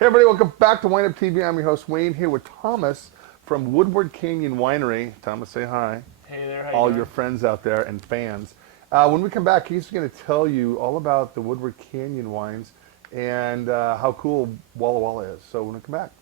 Hey everybody, welcome back to WineupTV. I'm your host Wayne here with Thomas from Woodward Canyon Winery. Thomas, say hi. Hey there, how you All doing? your friends out there and fans. When we come back, he's going to tell you all about the Woodward Canyon wines and how cool Walla Walla is. So when we come back,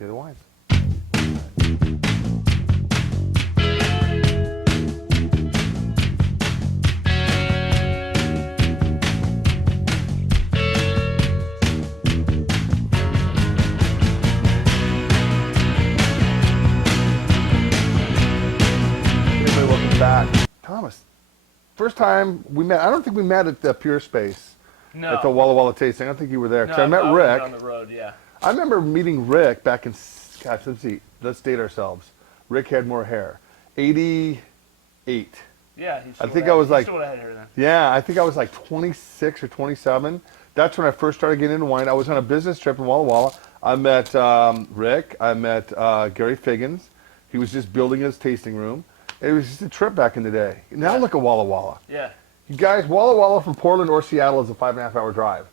hear the wines. Back. Thomas, first time we met, I don't think we met at the Pure Space. No. At the Walla Walla tasting. I don't think you were there. No, I met I Rick. was on the road, yeah. I remember meeting Rick back in, gosh, let's date ourselves. Rick had more hair. 88. Yeah, I think I was like, still had hair then. yeah, I think I was like 26 or 27. That's when I first started getting into wine. I was on a business trip in Walla Walla. I met Rick. I met Gary Figgins. He was just building his tasting room. It was just a trip back in the day. Now look at Walla Walla. Yeah. You guys, Walla Walla from Portland or Seattle is a 5.5 hour drive.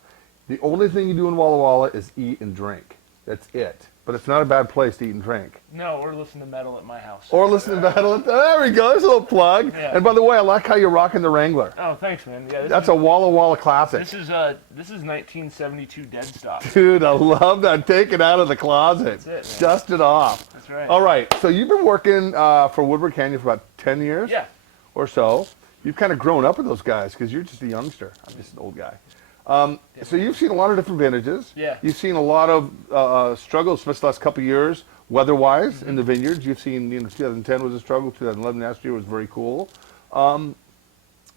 The only thing you do in Walla Walla is eat and drink. That's it. But it's not a bad place to eat and drink. No, or listen to metal at my house. Or listen to Battle. There we go. There's a little plug. Yeah. And by the way, I like how you're rocking the Wrangler. Oh, thanks, man. Yeah, That's a Walla Walla classic. This is 1972 dead stock. Dude, I love that. Take it out of the closet. That's it, man. Dust it off. That's right. All right. So you've been working for Woodward Canyon for about 10 years? Yeah. Or so. You've kind of grown up with those guys because you're just a youngster. I'm just an old guy. So you've seen a lot of different vintages. Yeah. You've seen a lot of struggles, especially the last couple of years, weather-wise, in the vineyards. You've seen, 2010 was a struggle. 2011 last year was very cool. Isn't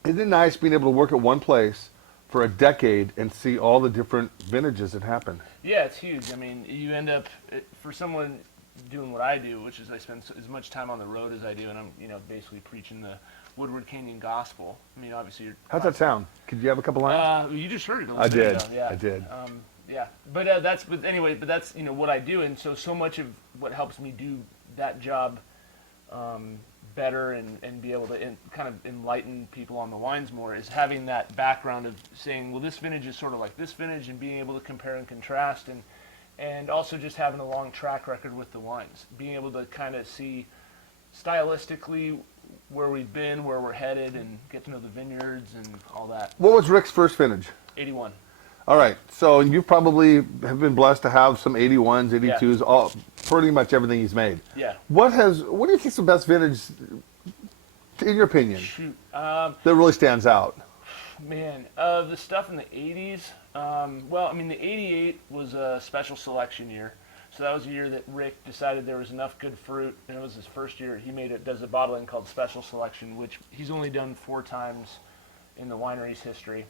it nice being able to work at one place for a decade and see all the different vintages that happen? Yeah, it's huge. I mean, you end up, for someone doing what I do, which is I spend as much time on the road as I do, and I'm, basically preaching the Woodward Canyon gospel. I mean, obviously you're... How's that sound? Could you have a couple lines? You just heard it. I did. Yeah. I did. Yeah, but that's what I do, and so much of what helps me do that job better and be able to kind of enlighten people on the wines more is having that background of saying, well, this vintage is sort of like this vintage, and being able to compare and contrast, and also just having a long track record with the wines, being able to kind of see stylistically where we've been, where we're headed, and get to know the vineyards and all that. What was Rick's first vintage? 81. All right, so you probably have been blessed to have some 81s, 82s, all pretty much everything he's made. Yeah. What do you think's the best vintage, in your opinion, Shoot. that really stands out? Man, the stuff in the 80s, the 88 was a special selection year. So that was a year that Rick decided there was enough good fruit, and it was his first year. He does a bottling called Special Selection, which he's only done 4 times in the winery's history.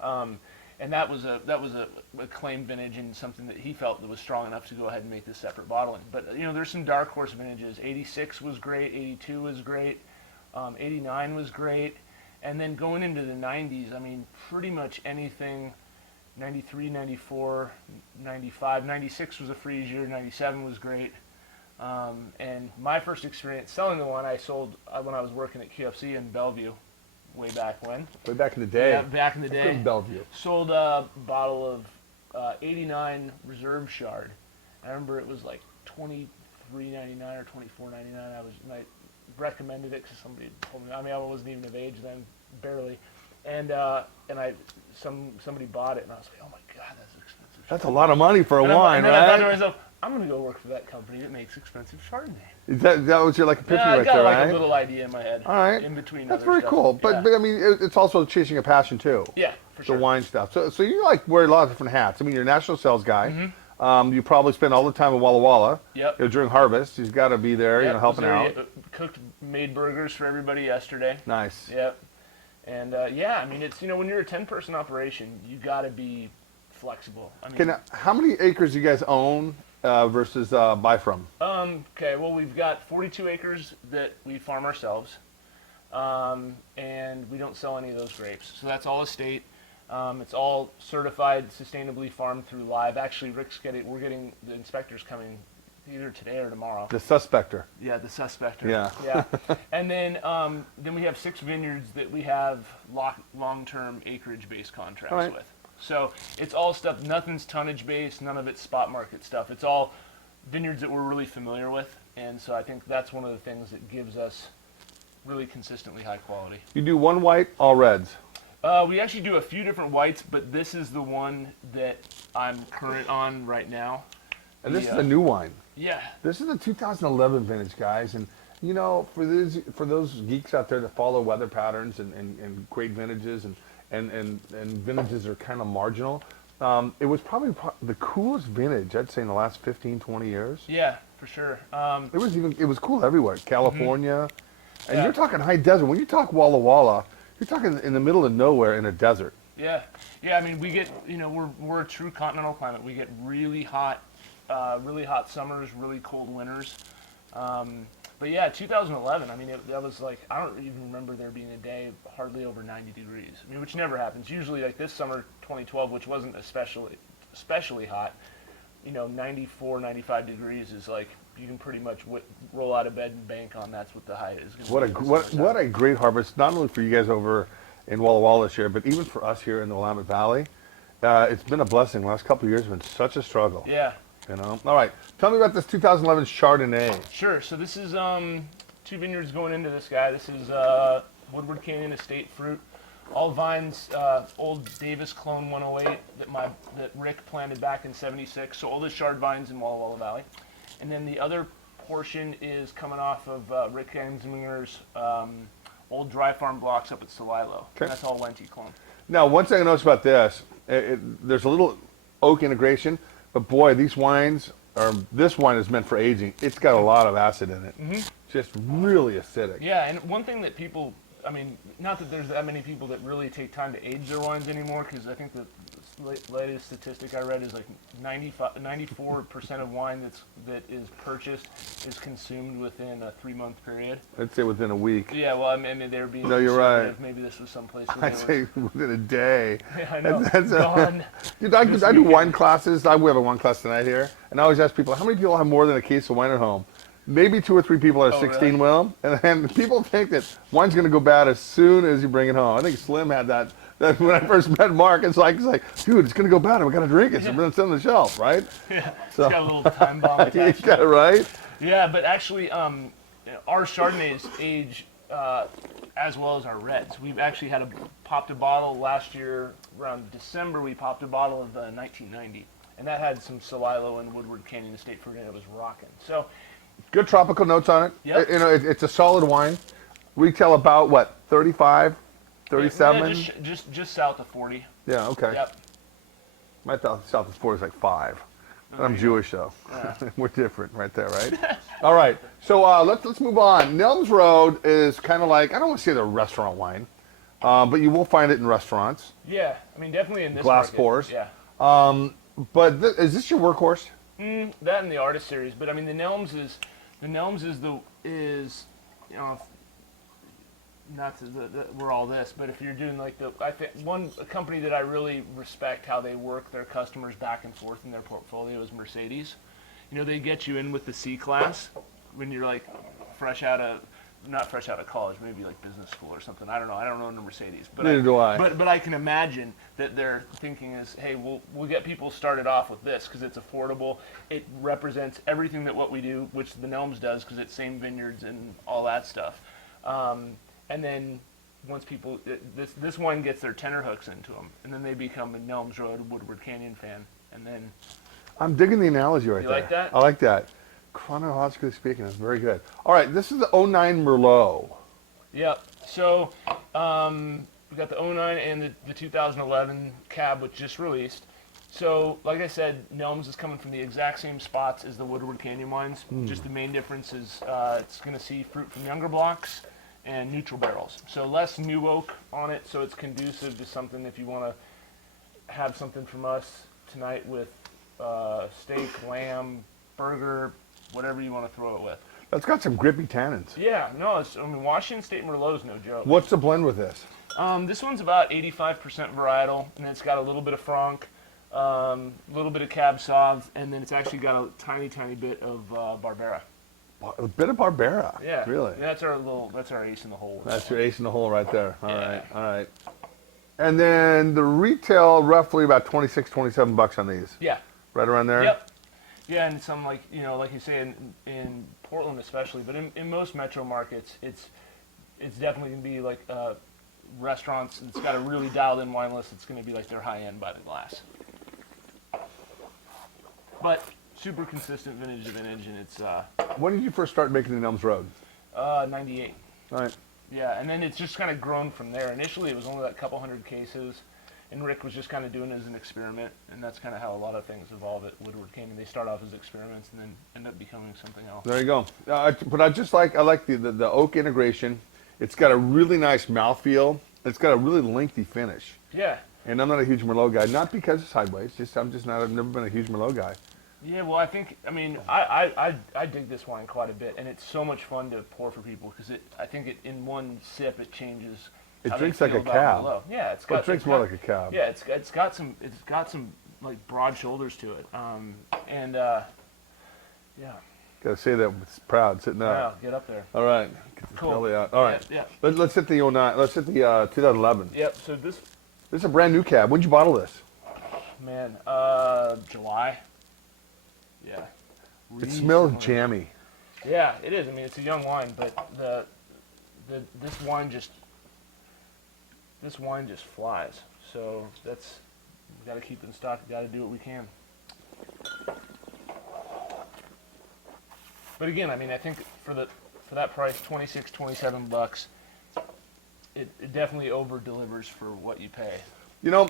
And that was a claim vintage and something that he felt that was strong enough to go ahead and make this separate bottling. But there's some dark horse vintages. 86 was great, 82 was great, 89 was great, and then going into the 90s, I mean, pretty much anything. 93, 94, 95, 96 was a freeze year, 97 was great. And my first experience selling the one I sold when I was working at QFC in Bellevue, way back when. Way back in the day. Yeah, back in the day. Bellevue. Sold a bottle of 89 Reserve Chard. I remember it was like $23.99 or $24.99. I recommended it because somebody told me. I mean, I wasn't even of age then, barely. And somebody bought it, and I was like, oh my God, that's expensive. That's a lot of money for a wine, and then right? I thought to myself, I'm going to go work for that company that makes expensive Chardonnay. Is that was your epiphany I right got there, like right? a little idea in my head. All right. In between That's other very stuff. cool. But I mean, it's also chasing a passion too. Yeah, for sure. The wine stuff. So you wear a lot of different hats. I mean, you're a national sales guy. Mm-hmm. You probably spend all the time at Walla Walla. Yep. During harvest, you've got to be there, helping out. Made burgers for everybody yesterday. Nice. Yep. And I mean, it's when you're a 10-person operation, you got to be flexible. I mean, how many acres do you guys own versus buy from? Okay, well, we've got 42 acres that we farm ourselves, and we don't sell any of those grapes. So that's all estate. It's all certified, sustainably farmed through Live. Actually, we're getting the inspectors coming either today or tomorrow. The suspector. Yeah, the suspector. Yeah. Yeah. And then we have 6 vineyards that we have long-term acreage-based contracts with. So it's all stuff, nothing's tonnage based, none of it's spot market stuff. It's all vineyards that we're really familiar with. And so I think that's one of the things that gives us really consistently high quality. You do one white, all reds. We actually do a few different whites, but this is the one that I'm current on right now. And this is a new wine. Yeah. This is a 2011 vintage, guys. And, you know, for those geeks out there that follow weather patterns and great vintages and vintages are kind of marginal, it was probably the coolest vintage, I'd say, in the last 15, 20 years. Yeah, for sure. It was cool everywhere. California. And Yeah. you're talking high desert. When you talk Walla Walla, you're talking in the middle of nowhere in a desert. Yeah. Yeah, I mean, we get, you know, we're a true continental climate. We get really hot summers, really cold winters. But yeah, 2011, I mean, that was like, I don't even remember there being a day hardly over 90 degrees. I mean, which never happens. Usually like this summer, 2012, which wasn't especially hot, you know, 94, 95 degrees is like, you can pretty much roll out of bed and bank on that's what the high is. What a great harvest, not only for you guys over in Walla Walla this year, but even for us here in the Willamette Valley. It's been a blessing. The last couple of years have been such a struggle. Yeah. You know. All right. Tell me about this 2011 Chardonnay. Sure. So this is 2 vineyards going into this guy. This is Woodward Canyon Estate fruit. All vines, old Davis Clone 108 that Rick planted back in '76. So all the Chard vines in Walla Walla Valley. And then the other portion is coming off of Rick Ensminger's old dry farm blocks up at Celilo. Okay. That's all Wente clone. Now, one thing I noticed about this, there's a little oak integration, but boy, this wine is meant for aging. It's got a lot of acid in it. Mm-hmm. Just really acidic. Yeah, and one thing that people, I mean, not that there's that many people that really take time to age their wines anymore, because I think the latest statistic I read is like 94% of wine that is purchased is consumed within a 3-month period. I'd say within a week. Yeah, well, I mean, they're being No, you're conservative. right. Maybe this was someplace. I'd say within a day. Yeah, I know. Gone. Dude, I do weekend. wine classes. We have a wine class tonight here, and I always ask people, how many people have more than a case of wine at home? Maybe 2 or 3 people are 16 really? will, and then people think that wine's going to go bad as soon as you bring it home. I think Slim had that when I first met Mark. It's like, dude, it's going to go bad. We got to drink it. So we're going to sit on the shelf, right? Yeah, So, it's got a little time bomb you attached. got it right. Yeah, but actually, our Chardonnays age as well as our reds. We've actually popped a bottle last year around December. We popped a bottle of 1990, and that had some Celilo and Woodward Canyon Estate fruit, and it was rocking. So. Good tropical notes on it. Yep. You know, it's a solid wine. Retail about what, 35, 37? Yeah, just south of 40. Yeah, okay. Yep. My south of 40 is like 5. And I'm Jewish, though. Yeah. We're different right there, right? All right. So let's move on. Nelms Road is kind of like, I don't want to say the restaurant wine, but you will find it in restaurants. Yeah, I mean, definitely in this Glass market. pours. Yeah. But is this your workhorse? That and the artist series, but I mean the Nelms is you know, not to we're all this, but if you're doing like I think a company that I really respect how they work their customers back and forth in their portfolio is Mercedes. You know, they get you in with the C class when you're like not fresh out of college, maybe like business school or something. I don't know. I don't own a Mercedes, but Neither do I. But I can imagine that their thinking is, hey, we'll get people started off with this because it's affordable. It represents everything that what we do, which the Nelms does because it's same vineyards and all that stuff. And then once people this wine gets their tenor hooks into them, and then they become a Nelms Road Woodward Canyon fan, and then. I'm digging the analogy right there. You like that? I like that. Chronologically speaking, that's very good. All right, this is the 09 Merlot. Yep. So we got the 09 and the 2011 cab, which just released. So, like I said, Nelms is coming from the exact same spots as the Woodward Canyon wines. Just the main difference is it's going to see fruit from younger blocks and neutral barrels. So less new oak on it, so it's conducive to something if you want to have something from us tonight with steak, lamb, burger, whatever you want to throw it with. That's got some grippy tannins. Yeah, no, I mean, Washington State Merlot is no joke. What's the blend with this? This one's about 85% varietal, and it's got a little bit of Franc, a little bit of Cab Sauv, and then it's actually got a tiny, tiny bit of Barbera. A bit of Barbera. Yeah, Really? That's our ace in the hole. That's your ace in the hole right there. All Yeah. right. All right. And then the retail, roughly about 26, 27 bucks on these. Yeah. Right around there? Yep. Yeah, and some like you say in Portland especially, but in most metro markets, it's definitely gonna be like restaurants. It's got a really dialed in wine list. It's gonna be like their high end by the glass. But super consistent vintage to vintage, and it's When did you first start making in Elms Road? 98. All right. Yeah, and then it's just kind of grown from there. Initially, it was only like a couple hundred cases, and Rick was just kind of doing it as an experiment, and that's kind of how a lot of things evolve at Woodward came. And they start off as experiments and then end up becoming something else. There you go. But I like the oak integration. It's got a really nice mouthfeel. It's got a really lengthy finish. Yeah. And I'm not a huge Merlot guy, not because it's sideways. I've never been a huge Merlot guy. Yeah, well, I dig this wine quite a bit, and it's so much fun to pour for people because I think in one sip it changes. It how drinks they like feel a about cab. Merlot. Yeah, it More like a cab. Yeah, it's got some like broad shoulders to it, yeah. Gotta say that with proud, sitting Wow, up. get up there. All right. Get the Cool. belly out. All right. Yeah. Let's hit the 09. Let's hit the 2011. Yep. So this, This is a brand new cab. When'd you bottle this? man, July. Yeah. It smells Recently. jammy. Yeah, it is. I mean, it's a young wine, but this wine just flies. So we got to keep it in stock. Got to do what we can. But again, I mean, I think for that price, 26, 27 bucks, it definitely over delivers for what you pay. You know,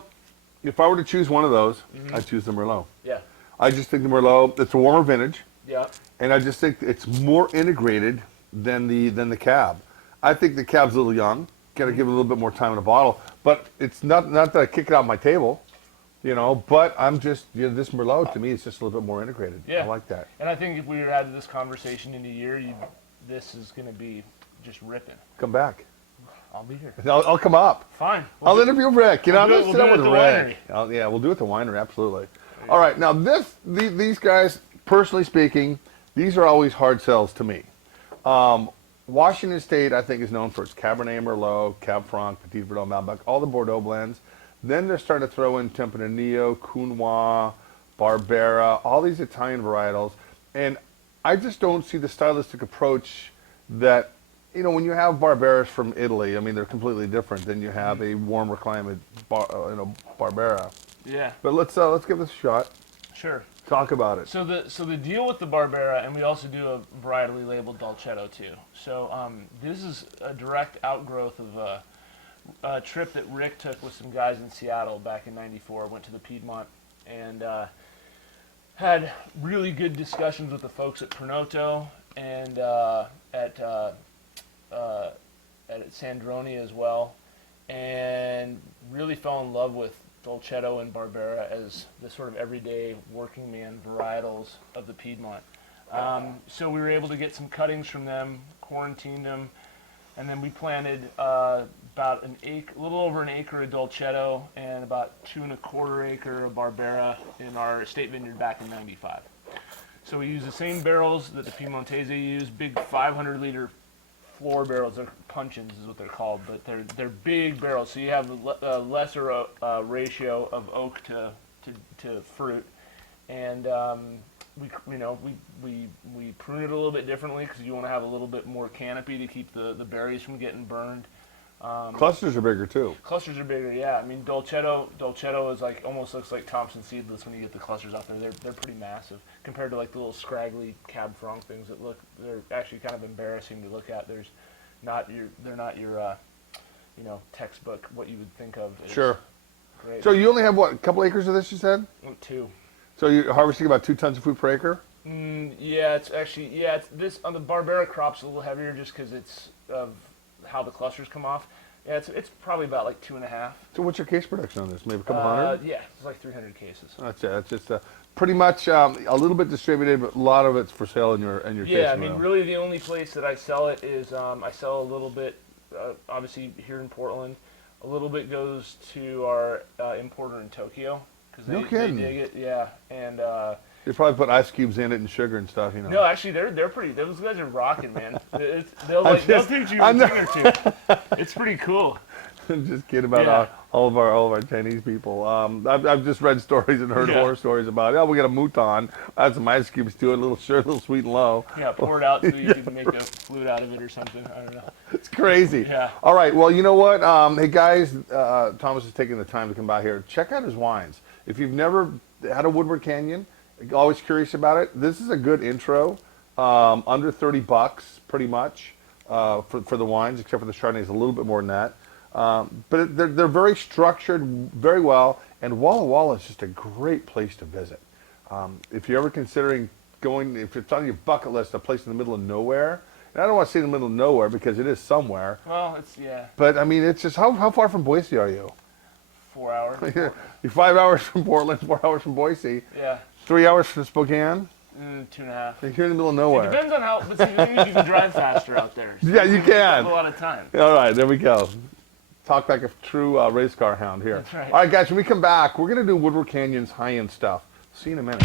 if I were to choose one of those, I'd choose the Merlot. Yeah. I just think the Merlot, it's a warmer vintage, Yeah. and I just think it's more integrated than the cab. I think the cab's a little young. Got to give it a little bit more time in a bottle. But it's not that I kick it off my table, but I'm just, this Merlot to me is just a little bit more integrated. Yeah. I like that. And I think if we were to have this conversation in a year, this is going to be just ripping. Come back. I'll be here. I'll come up. Fine. I'll interview Rick. we'll do it- Let's we'll sit do down it with at the Rick. winery. Yeah, we'll do it at the winery, absolutely. All right, now these guys, personally speaking, these are always hard sells to me. Washington State, I think, is known for its Cabernet Merlot, Cab Franc, Petit Verdot, Malbec, all the Bordeaux blends. Then they're starting to throw in Tempranillo, Counois, Barbera, all these Italian varietals. And I just don't see the stylistic approach that, when you have Barberas from Italy, I mean, they're completely different than you have a warmer climate, Barbera. Yeah. But let's give this a shot. Sure. Talk about it. So the deal with the Barbera, and we also do a varietally labeled Dolcetto too. So this is a direct outgrowth of a trip that Rick took with some guys in Seattle back in '94. Went to the Piedmont and had really good discussions with the folks at Pernotto and at Sandroni as well, and really fell in love with Dolcetto and Barbera as the sort of everyday working man varietals of the Piedmont. So we were able to get some cuttings from them, quarantined them, and then we planted about a little over an acre of Dolcetto and about 2 1/4 acre of Barbera in our estate vineyard back in '95. So we use the same barrels that the Piemontese use, big 500-liter floor barrels. They're puncheons is what they're called, but they're big barrels. So you have a lesser ratio of oak to fruit, and we prune it a little bit differently because you want to have a little bit more canopy to keep the berries from getting burned. Clusters are bigger too. Clusters are bigger, yeah. I mean, Dolcetto is almost looks like Thompson seedless when you get the clusters out there. They're pretty massive compared to like the little scraggly Cab Franc things that they're actually kind of embarrassing to look at. They're not your textbook what you would think of. Sure. Great. So you only have what, a couple acres of this, you said? 2. So you're harvesting about 2 tons of fruit per acre? Yeah, it's this on the Barbera crop's a little heavier just because it's of how the clusters come off. Yeah, it's probably about like 2.5. So what's your case production on this? Maybe a couple hundred? Yeah, it's like 300 cases. That's it. That's just pretty much a little bit distributed, but a lot of it's for sale in your Yeah, I tasting mean, room. really the only place that I sell it is I sell a little bit, obviously here in Portland. A little bit goes to our importer in Tokyo because No they kidding. dig it. Yeah, and They probably put ice cubes in it and sugar and stuff, no, actually they're pretty. Those guys are rocking, man. They'll I'm teach you a I'm thing or two. It's pretty cool. Just kidding about Yeah. all of our Chinese people. I've just read stories and heard Yeah. horror stories about, oh, we got a mouton, add some ice cubes to it, a little sugar, a little sweet and low. Yeah, pour it out so you can make a flute out of it or something. I don't know. It's crazy. Yeah. All right. Well, you know what? Hey, guys, Thomas is taking the time to come by here. Check out his wines. If you've never had a Woodward Canyon, always curious about it, this is a good intro. Under $30, pretty much, for the wines, except for the Chardonnay is a little bit more than that. But they're very structured, very well, and Walla Walla is just a great place to visit. If you're ever considering going, if it's on your bucket list, a place in the middle of nowhere, and I don't want to say in the middle of nowhere because it is somewhere, Well, it's, yeah, but I mean, it's just, how far from Boise are you? 4 hours. You're 5 hours from Portland, 4 hours from Boise, Yeah, 3 hours from Spokane. 2.5. You're in the middle of It nowhere. depends on how, but see, the thing is you can drive faster out there. So Yeah, you have can. a lot of time. All right, there we go. Talk like a true race car hound here. That's right. All right, guys, when we come back, we're going to do Woodward Canyon's high-end stuff. See you in a minute.